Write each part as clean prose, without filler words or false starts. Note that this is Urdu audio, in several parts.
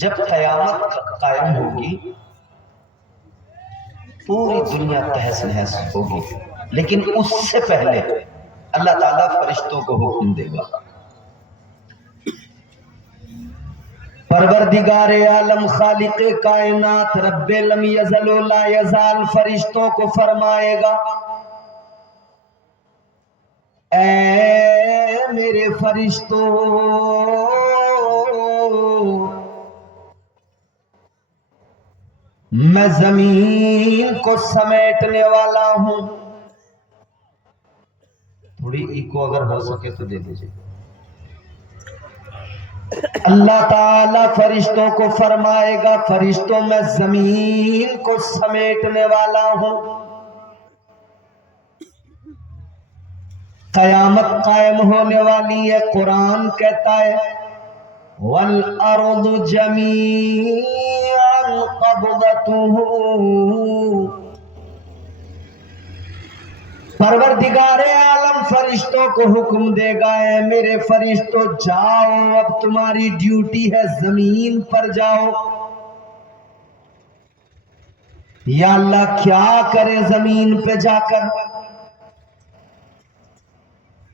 جب قیامت قائم ہوگی پوری دنیا تہس نہس ہوگی، لیکن اس سے پہلے اللہ تعالیٰ فرشتوں کو حکم دے گا، پروردگار عالم خالق کائنات رب لم یزل و لا یزال فرشتوں کو فرمائے گا، اے میرے فرشتوں، میں زمین کو سمیٹنے والا ہوں۔ تھوڑی ایکو اگر ہو سکے تو دے دیجئے۔ اللہ تعالی فرشتوں کو فرمائے گا، فرشتوں میں زمین کو سمیٹنے والا ہوں۔ قیامت قائم ہونے والی ہے، قرآن کہتا ہے وَالْأَرْضُ جَمِيعًا قَبْضَتُهُ، پروردگار عالم فرشتوں کو حکم دے گا، اے میرے فرشتوں جاؤ، اب تمہاری ڈیوٹی ہے زمین پر جاؤ۔ یا اللہ کیا کرے زمین پہ جا کر؟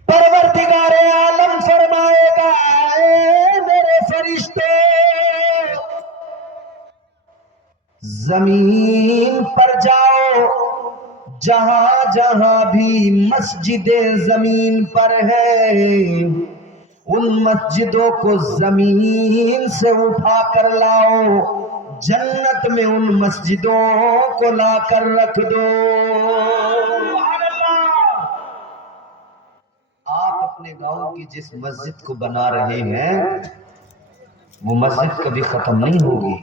پروردگار عالم فرمائے گا، اے میرے فرشتے زمین پر جاؤ، جہاں جہاں بھی مسجدیں زمین پر ہیں ان مسجدوں کو زمین سے اٹھا کر لاؤ، جنت میں ان مسجدوں کو لا کر رکھ دو۔ آپ اپنے گاؤں کی جس مسجد کو بنا رہے ہیں وہ مسجد کبھی ختم نہیں ہوگی،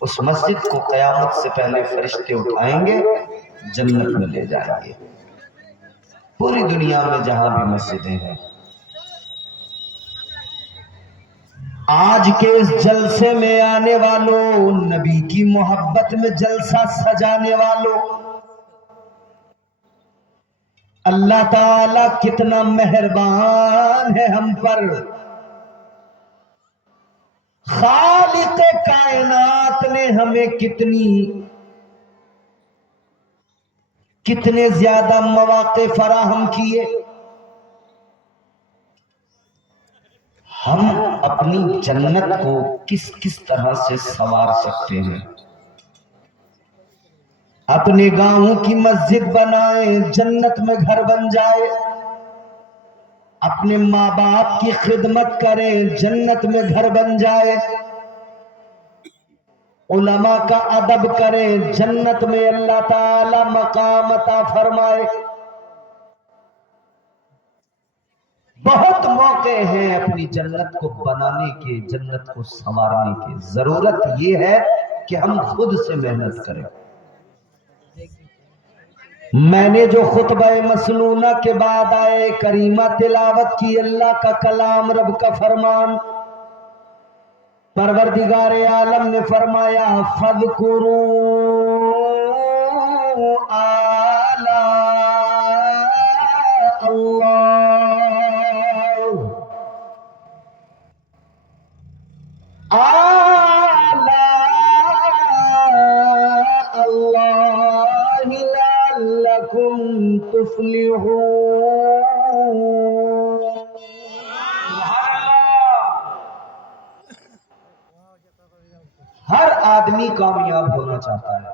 اس مسجد کو قیامت سے پہلے فرشتے اٹھائیں گے، جنت میں لے جائیں گے۔ پوری دنیا میں جہاں بھی مسجدیں ہیں، آج کے اس جلسے میں آنے والوں، نبی کی محبت میں جلسہ سجانے والوں، اللہ تعالیٰ کتنا مہربان ہے ہم پر۔ خالق کائنات نے ہمیں کتنے زیادہ مواقع فراہم کیے، ہم اپنی جنت کو کس طرح سے سنوار سکتے ہیں۔ اپنے گاؤں کی مسجد بنائیں، جنت میں گھر بن جائے۔ اپنے ماں باپ کی خدمت کریں، جنت میں گھر بن جائے۔ علماء کا ادب کریں، جنت میں اللہ تعالی مقام عطا فرمائے۔ بہت موقع ہیں اپنی جنت کو بنانے کے، جنت کو سنوارنے کے، ضرورت یہ ہے کہ ہم خود سے محنت کریں۔ میں نے جو خطبہ مسنونہ کے بعد آئے کریمہ تلاوت کی، اللہ کا کلام، رب کا فرمان، پروردگار عالم نے فرمایا فَاذْكُرُوا آلاء اللہ لعلکم تفلحون۔ ہر آدمی کامیاب ہونا چاہتا ہے۔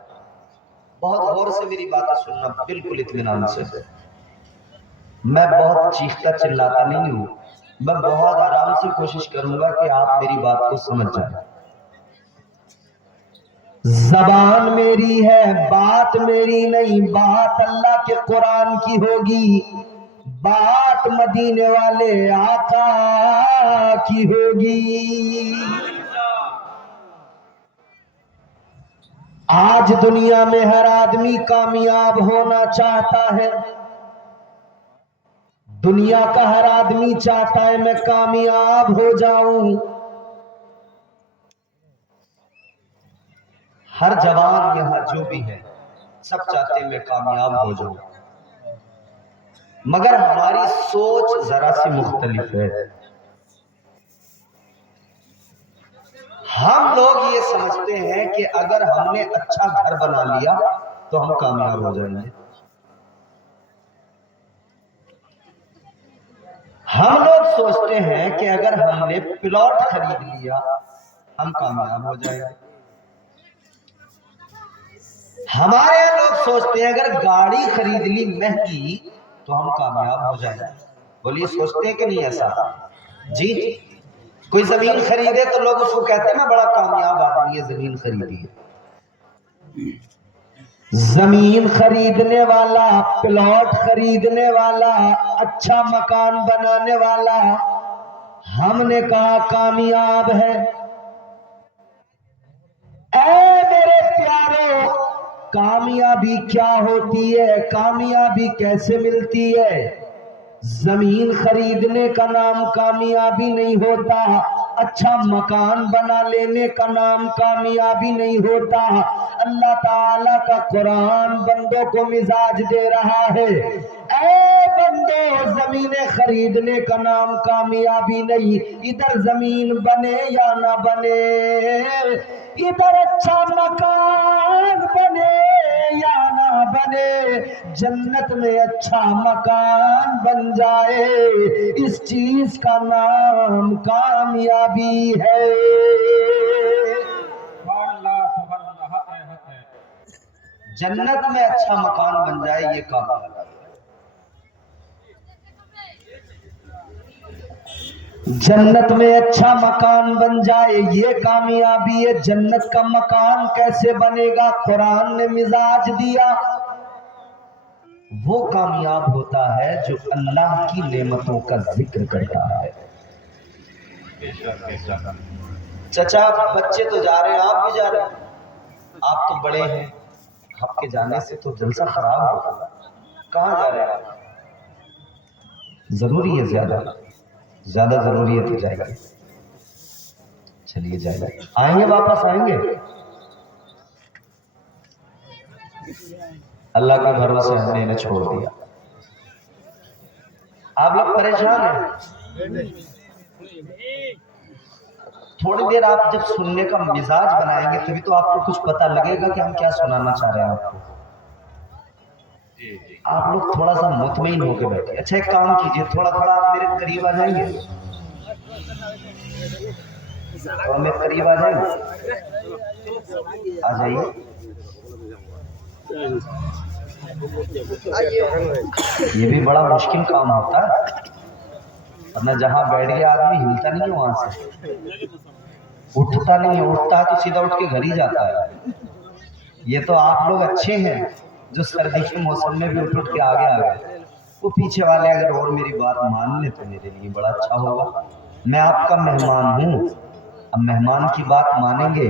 بہت غور سے میری باتیں سننا، بالکل اطمینان سے۔ میں بہت چیختا چلاتا نہیں ہوں، میں بہت آرام سے کوشش کروں گا کہ آپ میری بات کو سمجھ جائیں۔ زبان میری ہے، بات میری نہیں، بات اللہ کے قرآن کی ہوگی، بات مدینے والے آقا کی ہوگی۔ آج دنیا میں ہر آدمی کامیاب ہونا چاہتا ہے، دنیا کا ہر آدمی چاہتا ہے میں کامیاب ہو جاؤں۔ ہر جوان یہاں جو بھی ہے سب چاہتے ہیں میں کامیاب ہو جاؤں، مگر ہماری سوچ ذرا سی مختلف ہے۔ ہم لوگ یہ سمجھتے ہیں کہ اگر ہم نے اچھا گھر بنا لیا تو ہم کامیاب ہو جائیں گے. ہم لوگ سوچتے ہیں کہ اگر ہم نے پلاٹ خرید لیا ہم کامیاب ہو جائیں گے. ہمارے لوگ سوچتے ہیں اگر گاڑی خرید لی مہنگی تو ہم کامیاب ہو جائیں گے. بولیے سوچتے ہیں کہ نہیں ایسا؟ جی. کوئی زمین خریدے تو لوگ اس کو کہتے ہیں نا بڑا کامیاب آدمی ہے زمین خریدی ہے. زمین خریدنے والا، پلاٹ خریدنے والا، اچھا مکان بنانے والا ہم نے کہا کامیاب ہے. اے میرے پیارو، کامیابی کیا ہوتی ہے؟ کامیابی کیسے ملتی ہے؟ زمین خریدنے کا نام کامیابی نہیں ہوتا، اچھا مکان بنا لینے کا نام کامیابی نہیں ہوتا. اللہ تعالیٰ کا قرآن بندوں کو مزاج دے رہا ہے، اے بندو زمینیں خریدنے کا نام کامیابی نہیں، ادھر زمین بنے یا نہ بنے، ادھر اچھا مکان بنے یا نہ بنے، جنت میں اچھا مکان بن جائے اس چیز کا نام کامیابی ہے. جنت میں اچھا مکان بن جائے یہ کامیابی ہے. جنت میں اچھا مکان بن جائے یہ کامیابی ہے. جنت کا مکان کیسے بنے گا؟ قرآن نے مزاج دیا. وہ کامیاب ہوتا ہے جو اللہ کی نعمتوں کا ذکر کرتا ہے. چچا بچے تو جا رہے ہیں، آپ بھی جا رہے ہیں، آپ تو بڑے ہیں، آپ کے جانے سے تو جلسہ خراب ہوگا. کہاں جا رہے ہیں آپ؟ ضروری ہے، زیادہ ضروری ہے تو جائیے. چلیے جائیے. آئیں گے واپس آئیں گے؟ اللہ کے بھروسے ہم نے انہیں چھوڑ دیا. آپ لوگ پریشان ہیں؟ تھوڑی دیر آپ جب سننے کا مزاج بنائیں گے تبھی تو آپ کو کچھ پتہ لگے گا کہ ہم کیا سنانا چاہ رہے ہیں آپ کو. آپ لوگ تھوڑا سا مطمئن ہو کے بیٹھے. اچھا ایک کام کیجئے، تھوڑا آپ میرے قریب آ جائیں گے، اور میرے قریب آ جائیں گے، آ جائیے. یہ بھی بڑا مشکل کام ہوتا ہے، ورنہ جہاں بیٹھ گیا آدمی ہلتا نہیں ہے، وہاں سے اٹھتا نہیں ہے، اٹھتا ہے تو سیدھا اٹھ کے گھر ہی جاتا ہے. یہ تو آپ لوگ اچھے ہیں جو سردی کے موسم میں بھی اٹھ کے آگے آ گئے. وہ پیچھے والے اگر اور میری بات مان لیں تو میرے لیے بڑا اچھا ہوگا. میں آپ کا مہمان ہوں، اب مہمان کی بات مانیں گے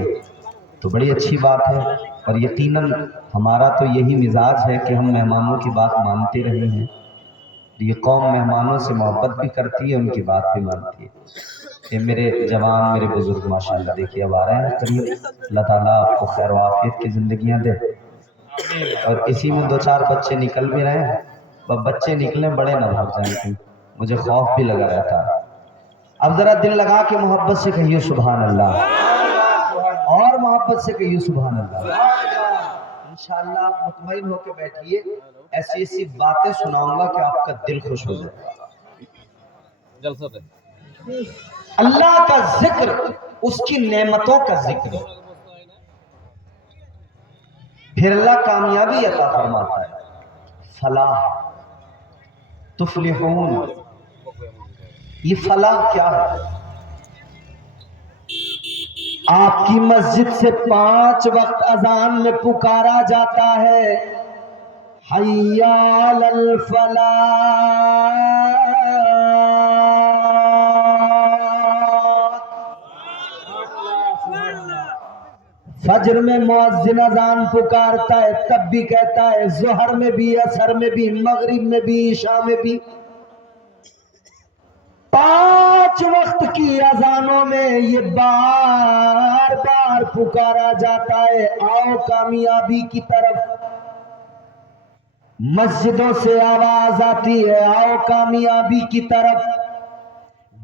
تو بڑی اچھی بات ہے، اور یقیناً ہمارا تو یہی مزاج ہے کہ ہم مہمانوں کی بات مانتے رہے ہیں. یہ قوم مہمانوں سے محبت بھی کرتی ہے، ان کی بات بھی مانتی ہے. کہ میرے جوان، میرے بزرگ ماشاءاللہ دیکھیے اب آ رہے ہیں قریب. اللہ تعالیٰ آپ کو خیر و عافیت کی زندگیاں دے، اور اسی میں دو چار بچے نکل بھی رہے ہیں. بچے نکلیں بڑے نہ بھاگ جائیں کہیں، مجھے خوف بھی لگا رہتا ہے. اب ذرا دل لگا کے محبت سے کہیے سبحان اللہ، اور محبت سے کہیے سبحان اللہ. انشاءاللہ آپ مطمئن ہو کے بیٹھیے، ایسی ایسی باتیں سناؤں گا کہ آپ کا دل خوش ہو جائے. اللہ کا ذکر، اس کی نعمتوں کا ذکر، پھر اللہ کامیابی عطا فرماتا ہے. فلاح، تفلحون، یہ فلاح کیا ہے؟ آپ کی مسجد سے 5 وقت اذان میں پکارا جاتا ہے، حی علی الفلاح. فجر میں مؤذن اذان پکارتا ہے تب بھی کہتا ہے، ظہر میں بھی، عصر میں بھی، مغرب میں بھی، عشاء میں بھی. 5 وقت کی اذانوں میں یہ بار بار پکارا جاتا ہے، آؤ کامیابی کی طرف. مسجدوں سے آواز آتی ہے، آؤ کامیابی کی طرف.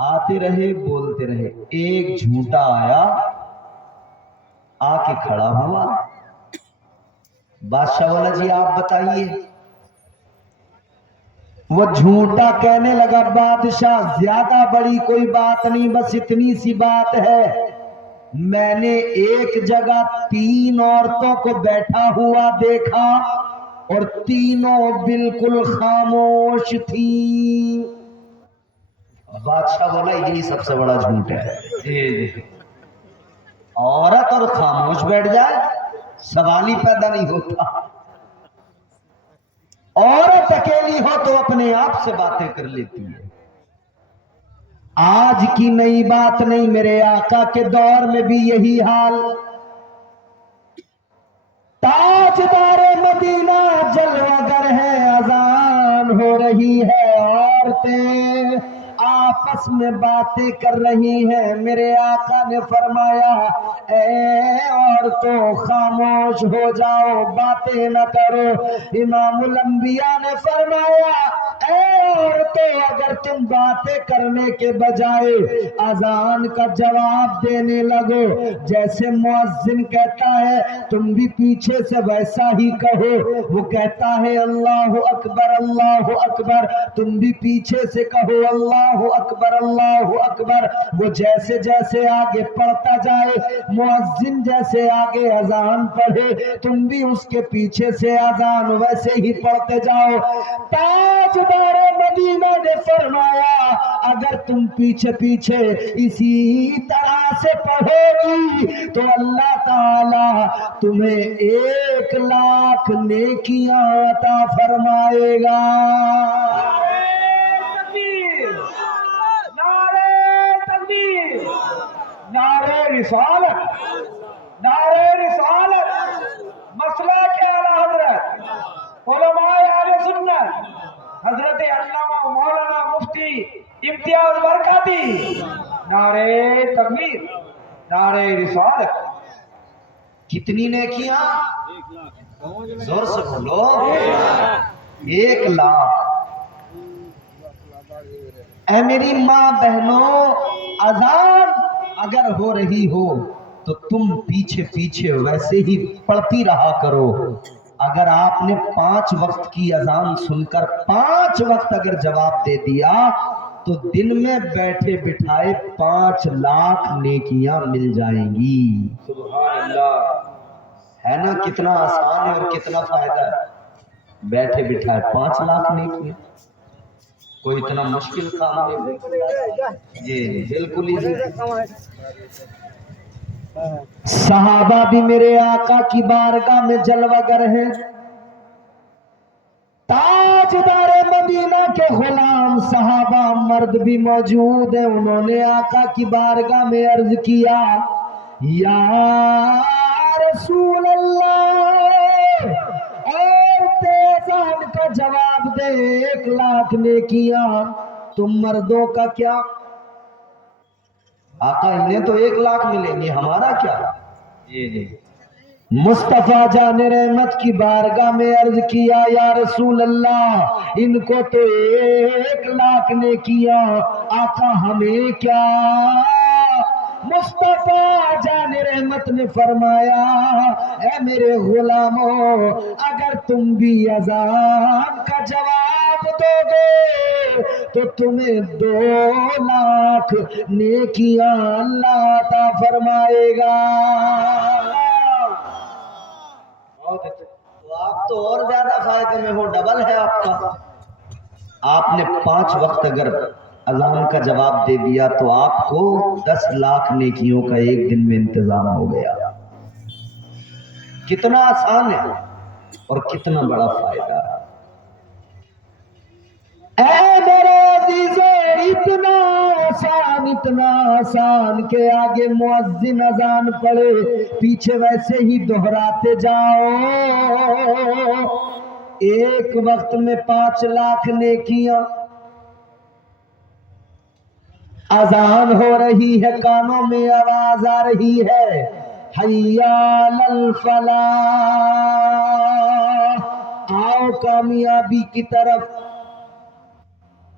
آتے رہے بولتے رہے، ایک جھوٹا آیا آ کے کھڑا ہوا، بادشاہ والا جی آپ بتائیے۔ وہ جھوٹا کہنے لگا بادشاہ زیادہ بڑی کوئی بات نہیں، بس اتنی سی بات ہے، میں نے ایک جگہ 3 عورتوں کو بیٹھا ہوا دیکھا اور تینوں بالکل خاموش تھی۔ بادشاہ بولا یہی سب سے بڑا جھوٹ ہے، عورت اور خاموش بیٹھ جائے سوال ہی پیدا نہیں ہوتا۔ عورت اکیلی ہو تو اپنے آپ سے باتیں کر لیتی ہے، آج کی نئی بات نہیں، میرے آقا کے دور میں بھی یہی حال۔ تاجدار مدینہ جلوگر ہے، اذان ہو رہی ہے، عورتیں آپس میں باتیں کر رہی ہیں، میرے آقا نے فرمایا اے عورتوں خاموش ہو جاؤ، باتیں نہ کرو۔ امام الانبیاء نے فرمایا اے عورتوں اگر تم باتیں کرنے کے بجائے اذان کا جواب دینے لگو، جیسے مؤذن کہتا ہے تم بھی پیچھے سے ویسا ہی کہو، وہ کہتا ہے اللہ اکبر اللہ اکبر، تم بھی پیچھے سے کہو اللہ اکبر اللہ اکبر، وہ جیسے جیسے آگے پڑھتا جائے، مؤذن جیسے آگے اذان پڑھے تم بھی اس کے پیچھے سے اذان ویسے ہی پڑھتے جاؤ۔ تاجدار مدینہ نے فرمایا اگر تم پیچھے پیچھے اسی طرح سے پڑھو گی تو اللہ تعالی تمہیں 1,00,000 نیکیاں عطا فرمائے گا۔ نعرہ رسالت، نعرہ رسالت، مسئلہ کیا حضرت علماء اہل سنت حضرت علامہ مولانا مفتی امتیاز برکاتی، نعرہ تکبیر، نعرہ رسالت۔ کتنی نیکیاں؟ زور سے بولو، 1,00,000۔ اے میری ماں بہنوں، اذان اگر ہو رہی ہو تو تم پیچھے پیچھے ویسے ہی پڑھتی رہا کرو۔ اگر آپ نے 5 وقت کی اذان سن کر 5 وقت اگر جواب دے دیا تو دن میں بیٹھے بٹھائے 5,00,000 نیکیاں مل جائیں گی۔ سبحان اللہ، ہے نا کتنا آسان ہے اور کتنا فائدہ ہے، بیٹھے بٹھائے 5,00,000 نیکیاں، کوئی اتنا مشکل کام نہیں، جی بالکل ہی۔ صحابہ بھی میرے آقا کی بارگاہ میں جلوہ گر ہیں، تاجدار مدینہ کے غلام صحابہ مرد بھی موجود ہیں، انہوں نے آقا کی بارگاہ میں عرض کیا یا رسول اللہ، اور اذان کا جواب دے 1,00,000 نیکیاں، تم مردوں کا کیا؟ آقا انہیں تو 1,00,000 ملیں گے، ہمارا کیا؟ مصطفیٰ جان رحمت کی بارگاہ میں عرض کیا یا رسول اللہ ان کو تو 1,00,000 نیکیاں، آقا ہمیں کیا؟ مصطفیٰ جان رحمت نے فرمایا اے میرے غلاموں، اگر تم بھی اذان کا جواب دو گے تو تمہیں 2,00,000 نیکیاں اللہ عطا فرمائے گا۔ تو آپ تو اور زیادہ فائدے میں ہو، ڈبل ہے آپ کا۔ آپ نے 5 وقت اگر اذان کا جواب دے دیا تو آپ کو 10,00,000 نیکیوں کا ایک دن میں انتظام ہو گیا۔ کتنا آسان ہے اور کتنا بڑا فائدہ ہے۔ اے میرے عزیزو، اتنا آسان کہ آگے مؤذن اذان پڑے پیچھے ویسے ہی دہراتے جاؤ، ایک وقت میں 5,00,000 نیکیاں۔ اذان ہو رہی ہے، کانوں میں آواز آ رہی ہے حی علی الفلاح، آؤ کامیابی کی طرف۔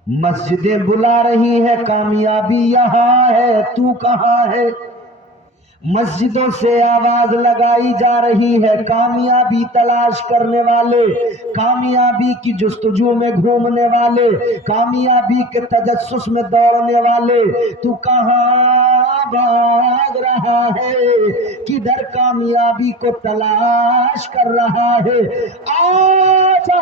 مسجدیں بلا رہی ہے کامیابی یہاں ہے تو کہاں ہے، مسجدوں سے آواز لگائی جا رہی ہے کامیابی تلاش کرنے والے، کامیابی کی جستجو میں گھومنے والے، کامیابی کے تجسس میں دوڑنے والے، تو کہاں بھاگ رہا ہے، کدھر کامیابی کو تلاش کر رہا ہے، آجا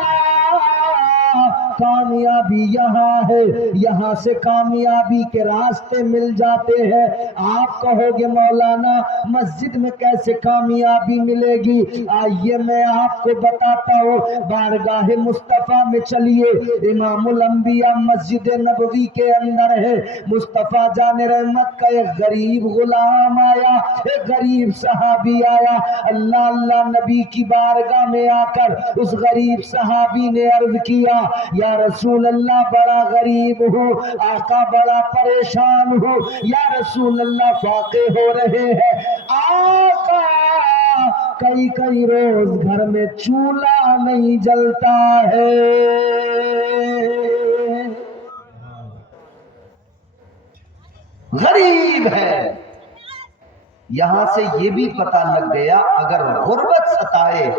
کامیابی یہاں ہے، یہاں سے کامیابی کے راستے مل جاتے ہیں۔ آپ کہو گے مولانا مسجد میں کیسے کامیابی ملے گی، آئیے میں آپ کو بتاتا ہوں، بارگاہ مصطفیٰ میں چلیے، امام الانبیاء مسجد نبوی کے اندر ہے، مصطفیٰ جان رحمت کا ایک غریب غلام آیا، ایک غریب صحابی آیا، اللہ اللہ نبی کی بارگاہ میں آ کر اس غریب صحابی نے عرض کیا، یا رسول اللہ بڑا غریب ہوں، آقا بڑا پریشان ہوں، یا رسول اللہ فاقے ہو رہے ہیں، آقا کئی کئی روز گھر میں چولہا نہیں جلتا ہے۔ غریب ہے، یہاں سے یہ بھی پتہ لگ گیا اگر غربت ستائے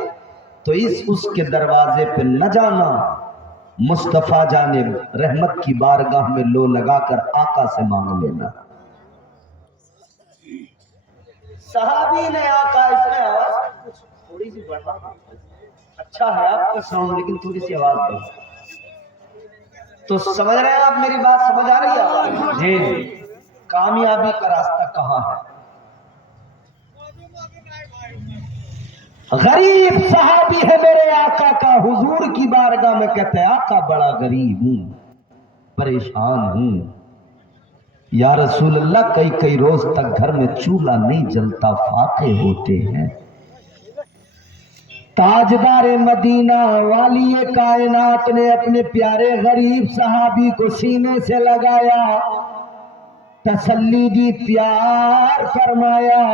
تو اس کے دروازے پہ نہ جانا، مصطفیٰ جانب رحمت کی بارگاہ میں لو لگا کر آقا سے مانگ لینا۔ صحابی نے آقا، اس میں آواز تھوڑی سی بڑھا، اچھا ہے آپ کا ساؤنڈ لیکن تھوڑی سی آواز بڑھا، تو سمجھ رہے ہیں آپ میری بات، سمجھ آ رہی ہے؟ جی کامیابی کا راستہ کہاں ہے؟ غریب صحابی ہے میرے آقا کا، حضور کی بارگاہ میں کہتے ہیں آقا بڑا غریب ہوں، پریشان ہوں، یا رسول اللہ کئی کئی روز تک گھر میں چولہا نہیں جلتا، فاقے ہوتے ہیں۔ تاجدار مدینہ والی کائنات نے اپنے پیارے غریب صحابی کو سینے سے لگایا، تسلی دی، پیار فرمایا،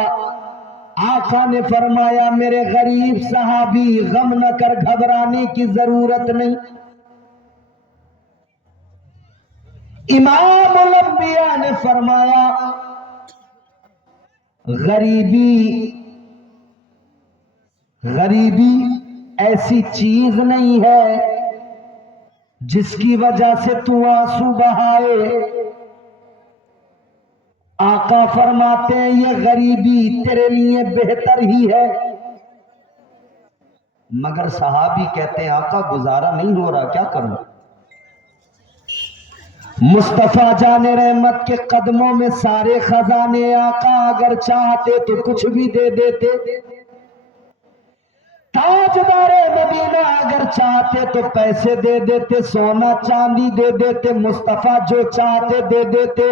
آقا نے فرمایا میرے غریب صحابی غم نہ کر، گھبرانے کی ضرورت نہیں، امام الانبیاء نے فرمایا غریبی ایسی چیز نہیں ہے جس کی وجہ سے تو آنسو بہائے، آقا فرماتے ہیں یہ غریبی تیرے لیے بہتر ہی ہے، مگر صحابی کہتے ہیں آقا گزارا نہیں ہو رہا، کیا کروں؟ مصطفیٰ جان رحمت کے قدموں میں سارے خزانے، آقا اگر چاہتے تو کچھ بھی دے دیتے، تاجدار مدینہ اگر چاہتے تو پیسے دے دیتے، سونا چاندی دے دیتے، مصطفیٰ جو چاہتے دے دیتے،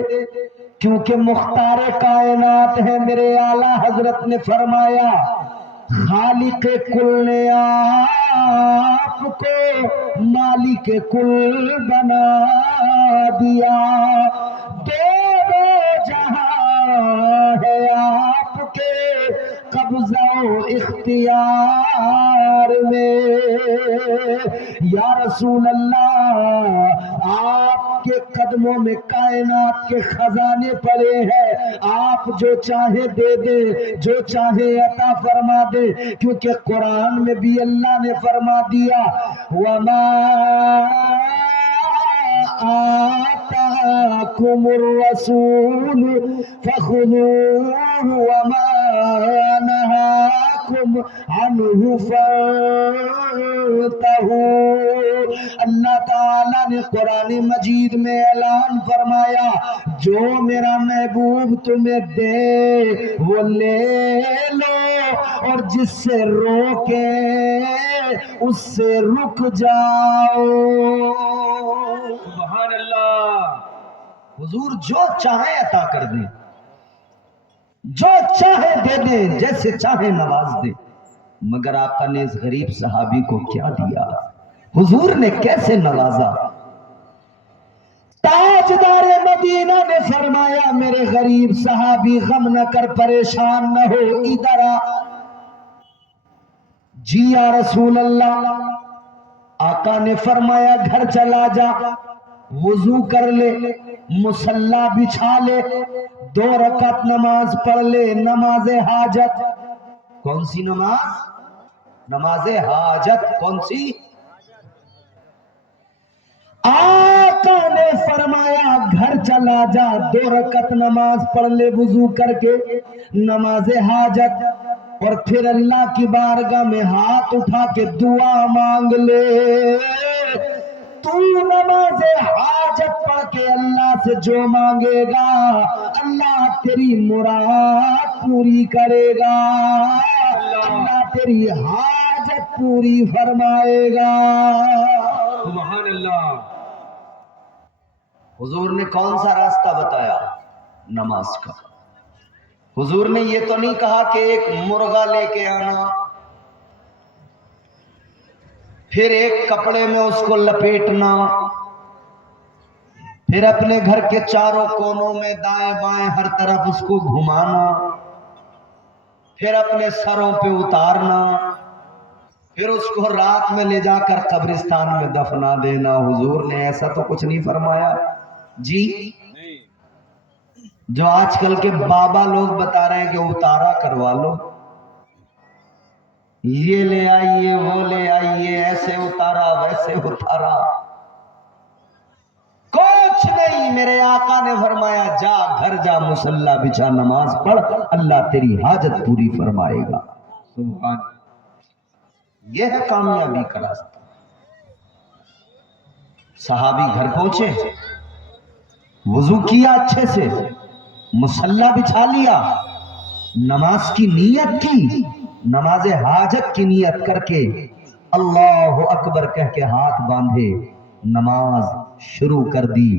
کیونکہ مختار کائنات ہے۔ میرے اعلیٰ حضرت نے فرمایا خالق کل نے آپ کو مالک کل بنا دیا، دو جہاں ہے آپ کے قبضہ و اختیار میں، یا رسول اللہ آپ کے قدموں میں کائنات کے خزانے پڑے ہیں، آپ جو چاہے دے دے، جو چاہے عطا فرما دے، کیونکہ قرآن میں بھی اللہ نے فرما دیا وَمَا آتَاكُمُ الرَّسُولُ فَخُذُوهُ وَمَا نَهَاكُمْ عَنْهُ فَانتَهُوا۔ اللہ تعالیٰ نے قرآن مجید میں اعلان فرمایا جو میرا محبوب تمہیں دے وہ لے لو، اور جس سے روکے اس سے رک جاؤ۔ سبحان اللہ۔ حضور جو چاہے عطا کر دیں، جو چاہے دے دیں، جیسے چاہے نواز دیں، مگر آقا نے اس غریب صحابی کو کیا دیا، حضور نے کیسے نوازا؟ تاجدار مدینہ نے فرمایا میرے غریب صحابی غم نہ کر، پریشان نہ ہو، ادھر آ۔ جی یا رسول اللہ، آقا نے فرمایا گھر چلا جا، وضو کر لے، مصلی بچھا لے، 2 رکعت نماز پڑھ لے، نماز حاجت۔ کون سی نماز؟ نماز حاجت۔ کون سی؟ آقا نے فرمایا گھر چلا جا، 2 رکعت نماز پڑھ لے وضو کر کے، نماز حاجت، اور پھر اللہ کی بارگاہ میں ہاتھ اٹھا کے دعا مانگ لے۔ تو نماز حاجت پڑھ کے اللہ سے جو مانگے گا اللہ تیری مراد پوری کرے گا، اللہ تیری حاجت پوری فرمائے گا۔ سبحان اللہ۔ حضور نے کون سا راستہ بتایا؟ نماز کا۔ حضور نے یہ تو نہیں کہا کہ ایک مرغا لے کے آنا، پھر ایک کپڑے میں اس کو لپیٹنا، پھر اپنے گھر کے چاروں کونوں میں دائیں بائیں ہر طرف اس کو گھمانا، پھر اپنے سروں پہ اتارنا، پھر اس کو رات میں لے جا کر قبرستان میں دفنا دینا۔ حضور نے ایسا تو کچھ نہیں فرمایا جی۔ جو آج کل کے بابا لوگ بتا رہے ہیں کہ اتارا کروا لو، یہ لے آئیے وہ لے آئیے، ایسے اتارا ویسے اتارا، کچھ نہیں۔ میرے آقا نے فرمایا جا گھر جا، مصلی بچھا، نماز پڑھ، اللہ تیری حاجت پوری فرمائے گا۔ سبحان۔ یہ ہے کامیابی کا راستہ۔ صحابی گھر پہنچے، وضو کیا اچھے سے، مصلی بچھا لیا، نماز کی نیت کی، نماز حاجت کی نیت کر کے اللہ اکبر کہہ کے ہاتھ باندھے، نماز شروع کر دی۔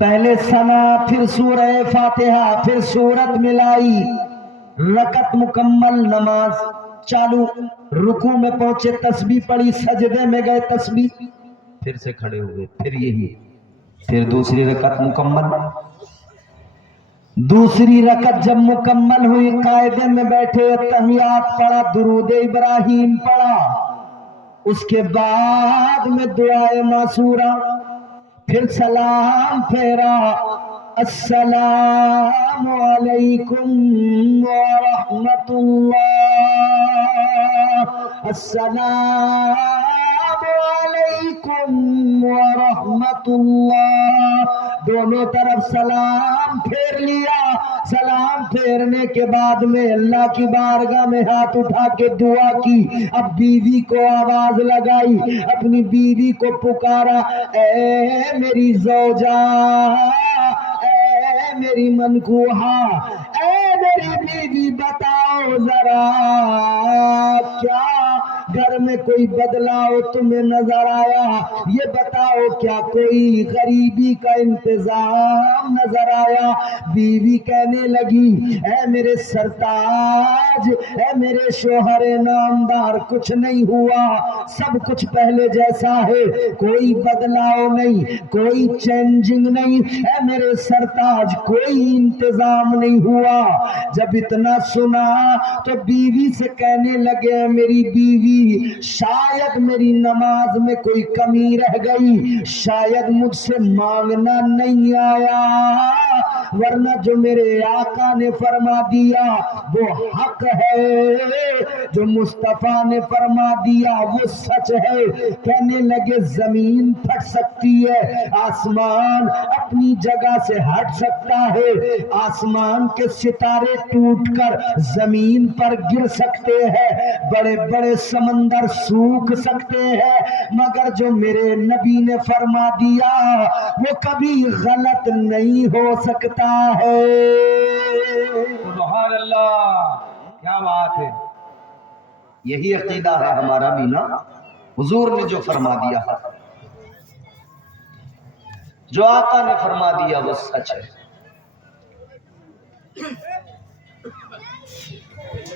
پہلے ثنا، پھر سورہ فاتحہ، پھر سورت ملائی، رکعت مکمل، نماز چالو۔ رکوع میں پہنچے، تسبیح پڑھی، سجدے میں گئے، تسبیح، پھر سے کھڑے ہوئے، پھر یہی، پھر دوسری رکعت مکمل۔ دوسری رکعت جب مکمل ہوئی، قاعدے میں بیٹھے، تحیات پڑھا، درود ابراہیم پڑھا، اس کے بعد میں دعائے معصورہ، پھر سلام پھیرا، السلام علیکم ورحمۃ اللہ، السلام علیکم ورحمۃ اللہ، دونوں طرف سلام پھیر لیا۔ سلام پھیرنے کے بعد میں اللہ کی بارگاہ میں ہاتھ اٹھا کے دعا کی۔ اب بیوی کو آواز لگائی، اپنی بیوی کو پکارا، اے میری زوجہ، اے میری منکوحہ، اے میری بیوی، بتاؤ ذرا کیا گھر میں کوئی بدلاؤ تمہیں نظر آیا؟ یہ بتاؤ کیا کوئی غریبی کا انتظام نظر آیا؟ بیوی کہنے لگی، اے میرے سرتاج، اے میرے شوہر نامدار، کچھ نہیں ہوا، سب کچھ پہلے جیسا ہے، کوئی بدلاؤ نہیں، کوئی چینجنگ نہیں، اے میرے سرتاج، کوئی انتظام نہیں ہوا۔ جب اتنا سنا تو بیوی سے کہنے لگے، میری بیوی، شاید میری نماز میں کوئی کمی رہ گئی، شاید مجھ سے مانگنا نہیں آیا، ورنہ جو میرے آقا نے فرما دیا وہ حق ہے، جو مصطفیٰ نے فرما دیا وہ سچ ہے۔ کہنے لگے زمین پھٹ سکتی ہے، آسمان اپنی جگہ سے ہٹ سکتا ہے، آسمان کے ستارے ٹوٹ کر زمین پر گر سکتے ہیں، بڑے بڑے سمندر سوکھ سکتے ہیں، مگر جو میرے نبی نے فرما دیا وہ کبھی غلط نہیں ہو سکتا ہے۔ سبحان اللہ، کیا بات ہے۔ یہی عقیدہ ہے ہمارا بھی نا، حضور نے جو فرما دیا، جو آقا نے فرما دیا وہ سچ ہے۔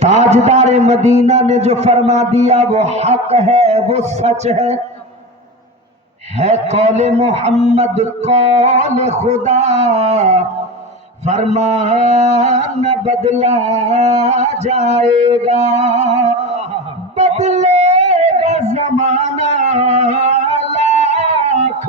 تاجدار مدینہ نے جو فرما دیا وہ حق ہے، وہ سچ ہے قول محمد، قول خدا، فرمان نہ بدلا جائے گا، بدلے گا زمانہ لاکھ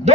2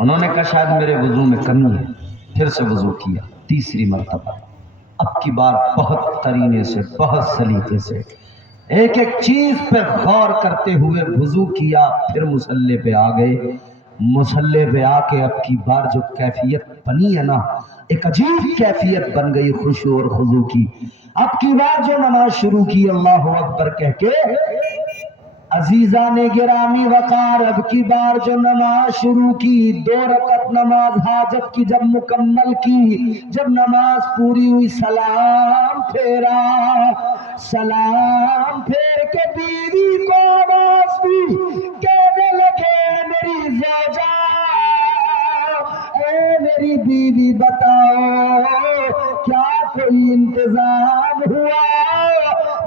انہوں نے کہا شاید میرے وضو میں کمی ہے، پھر سے وضو کیا تیسری مرتبہ، اب کی بار بہت قرینے سے، بہت سلیقے سے، ایک ایک چیز پہ غور کرتے ہوئے وضو کیا، پھر مصلی پہ آ گئے۔ مصلی پہ آ کے اب کی بار جو کیفیت بنی ہے نا، ایک عجیب کیفیت بن گئی خشوع اور خضوع کی۔ اب کی بار جو نماز شروع کی اللہ اکبر کہہ کے، عزیزان گرامی وقار، اب کی بار جو نماز شروع کی، 2 رکعت نماز حاجت کی جب مکمل کی، جب نماز پوری ہوئی سلام پھیرا، سلام پھیر کے بیوی کو آواز دی، کہنے لگے میری زوجہ، اے میری بیوی بتاؤ کیا کوئی انتظام ہوا؟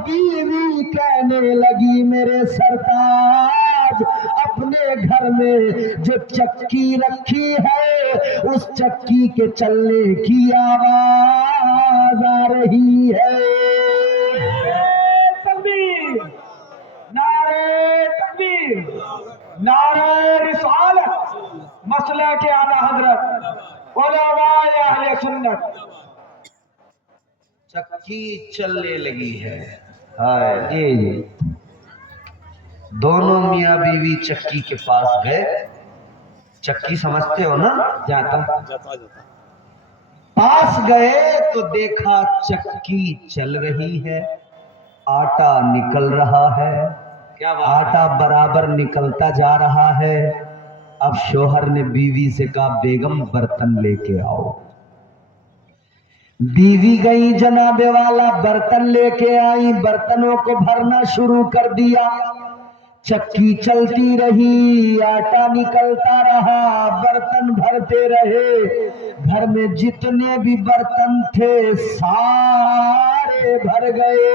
بیوی کہنے لگی میرے سرتاج، اپنے گھر میں جو چکی رکھی ہے اس چکی کے چلنے کی آواز آ رہی ہے۔ تکبیر، نعرہ تکبیر، نعرہ رسالت، مسئلہ کے اعلیٰ حضرت علماء اہل سنت۔ چکی چلنے لگی ہے، ہائے، دونوں میاں بیوی چکی کے پاس گئے۔ چکی سمجھتے ہو نا، جاتا پاس گئے تو دیکھا چکی چل رہی ہے، آٹا نکل رہا ہے، آٹا برابر نکلتا جا رہا ہے۔ اب شوہر نے بیوی سے کہا بیگم برتن لے کے آؤ۔ بیوی گئی جناب والا، برتن لے کے آئی، برتنوں کو بھرنا شروع کر دیا، چکی چلتی رہی، آٹا نکلتا رہا، برتن بھرتے رہے، گھر میں جتنے بھی برتن تھے سارے بھر گئے۔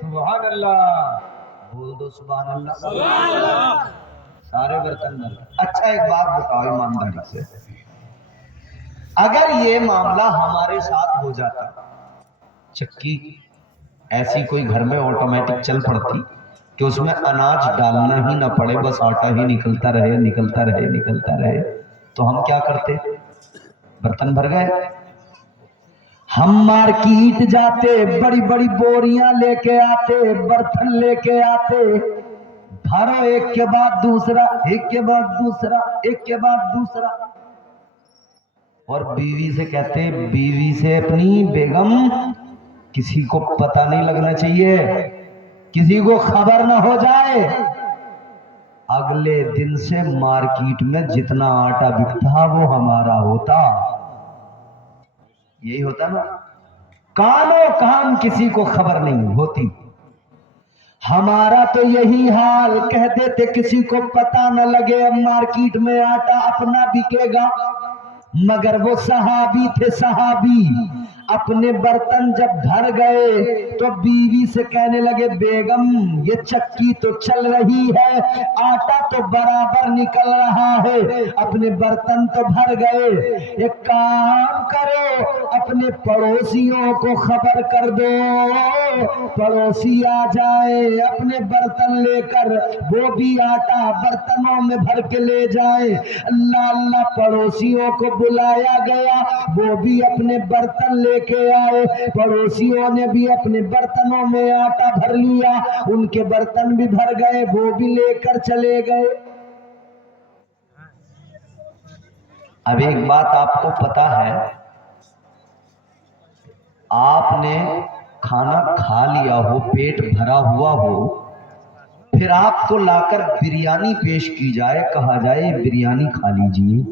سبحان اللہ، بول دو سبحان اللہ، سارے برتن بھر گئے۔ اچھا ایک بات بتاؤ ایمانداری سے، اگر یہ معاملہ ہمارے ساتھ ہو جاتا، چکی ایسی کوئی گھر میں آٹومیٹک چل پڑتی کہ اس میں اناج ڈالنا ہی نہ پڑے، بس آٹا ہی نکلتا رہے نکلتا رہے نکلتا رہے، تو ہم کیا کرتے؟ برتن بھر گئے، ہم مارکیٹ جاتے، بڑی بڑی بوریاں لے کے آتے، برتن لے کے آتے، بھرو ایک کے بعد دوسرا، ایک کے بعد دوسرا، ایک کے بعد دوسرا، اور بیوی سے کہتے، بیوی سے اپنی بیگم کسی کو پتہ نہیں لگنا چاہیے، کسی کو خبر نہ ہو جائے۔ اگلے دن سے مارکیٹ میں جتنا آٹا بکتا وہ ہمارا ہوتا، یہی ہوتا نا، کانوں کان کسی کو خبر نہیں ہوتی۔ ہمارا تو یہی حال، کہہ دیتے کسی کو پتہ نہ لگے، مارکیٹ میں آٹا اپنا بکے گا۔ مگر وہ صحابی تھے، صحابی اپنے برتن جب بھر گئے تو بیوی سے کہنے لگے بیگم یہ چکی تو چل رہی ہے، آٹا تو برابر نکل رہا ہے، اپنے برتن تو بھر گئے، ایک کام کرو اپنے پڑوسیوں کو خبر کر دو، پڑوسی آ جائے اپنے برتن لے کر، وہ بھی آٹا برتنوں میں بھر کے لے جائیں۔ اللہ اللہ، پڑوسیوں کو بلایا گیا، وہ بھی اپنے برتن لے کے آئے، پڑوسیوں نے بھی اپنے برتنوں میں آٹا بھر لیا، ان کے برتن بھی بھر گئے، وہ بھی لے کر چلے گئے۔ اب ایک بات آپ کو پتا ہے، آپ نے کھانا کھا لیا ہو، پیٹ بھرا ہوا ہو، پھر آپ کو لا کر بریانی پیش کی جائے، کہا جائے بریانی کھا لیجئے،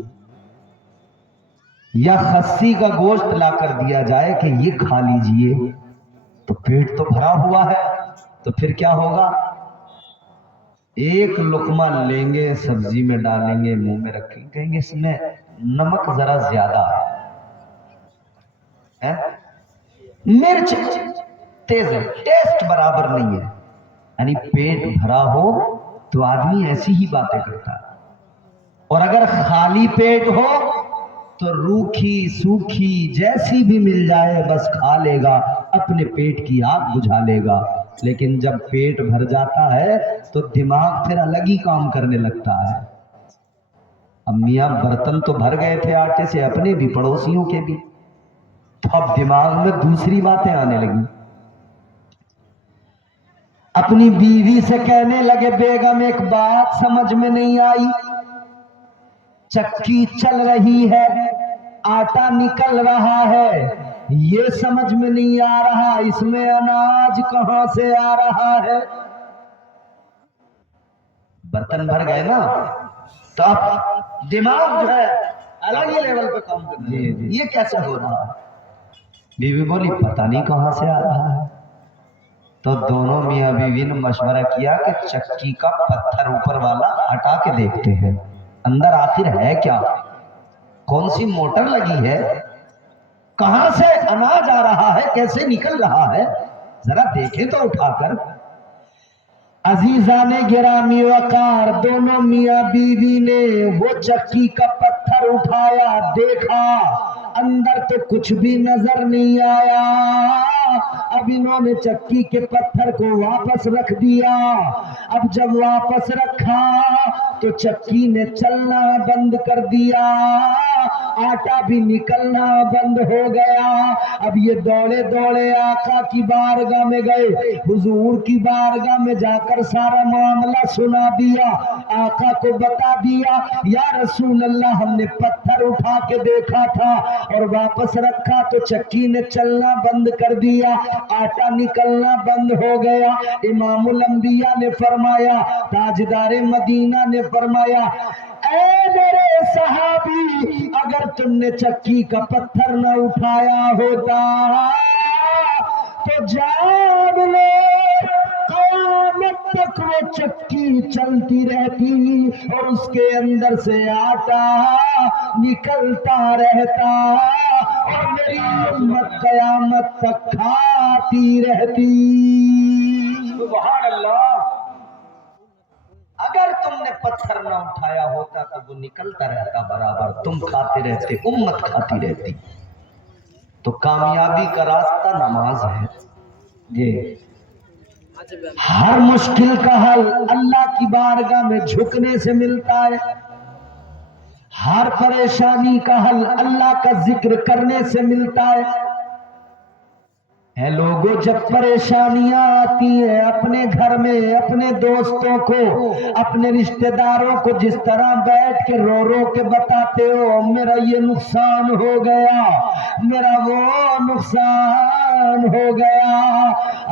یا خسی کا گوشت لا کر دیا جائے کہ یہ کھا لیجئے، تو پیٹ تو بھرا ہوا ہے، تو پھر کیا ہوگا؟ ایک لقمہ لیں گے، سبزی میں ڈالیں گے، منہ میں رکھیں گے، کہیں گے اس میں نمک ذرا زیادہ ہے، مرچ تیز ہے، ٹیسٹ برابر نہیں ہے۔ یعنی پیٹ بھرا ہو تو آدمی ایسی ہی باتیں کرتا ہے، اور اگر خالی پیٹ ہو تو روکھی سوکھی جیسی بھی مل جائے بس کھا لے گا، اپنے پیٹ کی آگ بجھا لے گا۔ لیکن جب پیٹ بھر جاتا ہے تو دماغ پھر الگ ہی کام کرنے لگتا ہے۔ اب میاں برتن تو بھر گئے تھے آٹے سے، اپنے بھی پڑوسیوں کے بھی، تو اب دماغ میں دوسری باتیں آنے لگی. اپنی بیوی سے کہنے لگے بیگم ایک بات سمجھ میں نہیں آئی، چکی چل رہی ہے، آٹا نکل رہا ہے، یہ سمجھ میں نہیں آ رہا اس میں اناج کہاں سے آ رہا ہے. برتن بھر گئے نا تو اب دماغ جو ہے الگ ہی لیول پہ کام کرتا ہے. یہ کیسے ہو رہا ہے؟ بیوی بولی پتہ نہیں کہاں سے آ رہا ہے. تو دونوں میاں بیوی نے مشورہ کیا کہ چکی کا پتھر اوپر والا ہٹا کے دیکھتے ہیں اندر آخر ہے کیا، کون سی موٹر لگی ہے، کہاں سے اناج آ رہا ہے، کیسے نکل رہا ہے، ذرا دیکھیں تو اٹھا کر. عزیزان گرامی وقار دونوں میاں بیوی نے وہ چکی کا پتھر اٹھایا، دیکھا اندر تو کچھ بھی نظر نہیں آیا. اب انہوں نے چکی کے پتھر کو واپس رکھ دیا. اب جب واپس رکھا تو چکی نے چلنا بند کر دیا، آٹا بھی نکلنا بند ہو گیا. اب یہ دوڑے دوڑے آقا کی بارگاہ میں گئے، حضور کی بارگاہ میں جا کر سارا معاملہ سنا دیا، آقا کو بتا دیا یا رسول اللہ ہم نے پتھر اٹھا کے دیکھا تھا اور واپس رکھا تو چکی نے چلنا بند کر دیا، آٹا نکلنا بند ہو گیا. امام الانبیاء نے فرمایا، تاجدار مدینہ نے فرمایا اے میرے صحابی اگر تم نے چکی کا پتھر نہ اٹھایا ہوتا تو جان لو قیامت تک وہ چکی چلتی رہتی اور اس کے اندر سے آٹا نکلتا رہتا اور میری امت قیامت تک کھاتی رہتی. سبحان اللہ. اگر تم نے پتھر نہ اٹھایا ہوتا تو وہ نکلتا رہتا برابر، تم کھاتے رہتے، امت کھاتی رہتی. تو کامیابی کا راستہ نماز ہے. یہ ہر مشکل کا حل اللہ کی بارگاہ میں جھکنے سے ملتا ہے، ہر پریشانی کا حل اللہ کا ذکر کرنے سے ملتا ہے. اے لوگوں جب پریشانیاں آتی ہیں اپنے گھر میں اپنے دوستوں کو اپنے رشتہ داروں کو جس طرح بیٹھ کے رو رو کے بتاتے ہو میرا یہ نقصان ہو گیا، میرا وہ نقصان ہو گیا،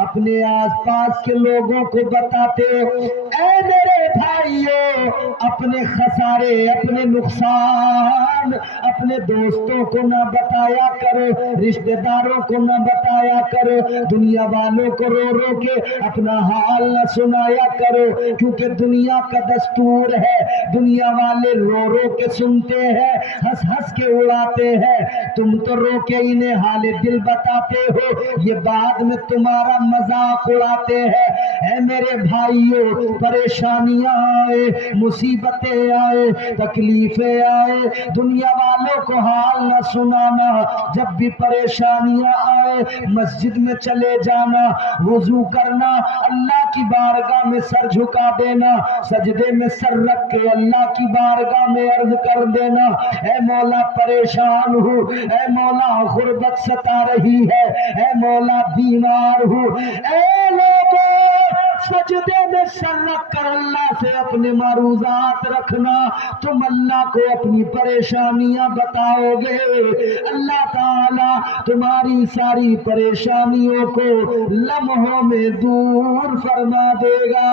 اپنے آس پاس کے لوگوں کو بتاتے ہو اے میرے بھائیوں اپنے خسارے اپنے نقصان اپنے دوستوں کو نہ بتایا کرو، رشتہ داروں کو نہ بتایا کرو، دنیا والوں کو رو رو کے اپنا حال نہ سنایا کرو، کیونکہ دنیا کا دستور ہے دنیا والے رو رو کے سنتے ہیں، ہنس ہنس کے اڑاتے ہیں، تم تو رو کے انہیں حال دل بتاتے ہو، یہ بعد میں تمہارا مذاق اڑاتے ہیں. اے میرے بھائیوں پریشانیاں آئے، مصیبتیں آئے، تکلیفیں آئے، دنیا والوں کو حال نہ سنانا. جب بھی پریشانیاں آئے مسجد میں چلے جانا، وضو کرنا، اللہ کی بارگاہ میں سر جھکا دینا، سجدے میں سر رکھ کے اللہ کی بارگاہ میں عرض کر دینا اے مولا پریشان ہوں، اے مولا غربت ستا رہی ہے، اے مولا بیمار ہوں. اے لوگوں سجدے میں سر رکھ کر اللہ سے اپنے معروضات رکھنا، تم اللہ کو اپنی پریشانیاں بتاؤ گے، اللہ تعالی تمہاری ساری پریشانیوں کو لمحوں میں دور فرما دے گا.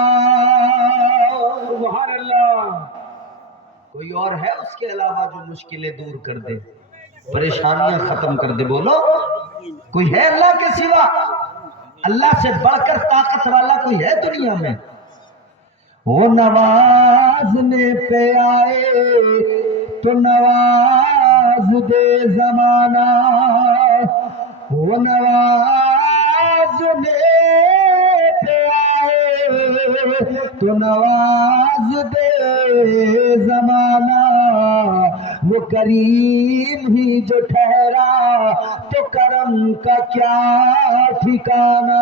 سبحان اللہ. کوئی اور ہے اس کے علاوہ جو مشکلیں دور کر دے، پریشانیاں ختم کر دے؟ بولو کوئی ہے اللہ کے سوا؟ اللہ سے بڑھ کر طاقت والا کوئی ہے دنیا میں؟ وہ نوازنے پہ آئے تو نواز دے زمانہ، وہ نوازنے پہ آئے تو نواز دے زمانہ، وہ کریم ہی جو ٹھہرا تو کرم کا کیا ٹھکانہ.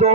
2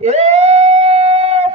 1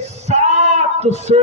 700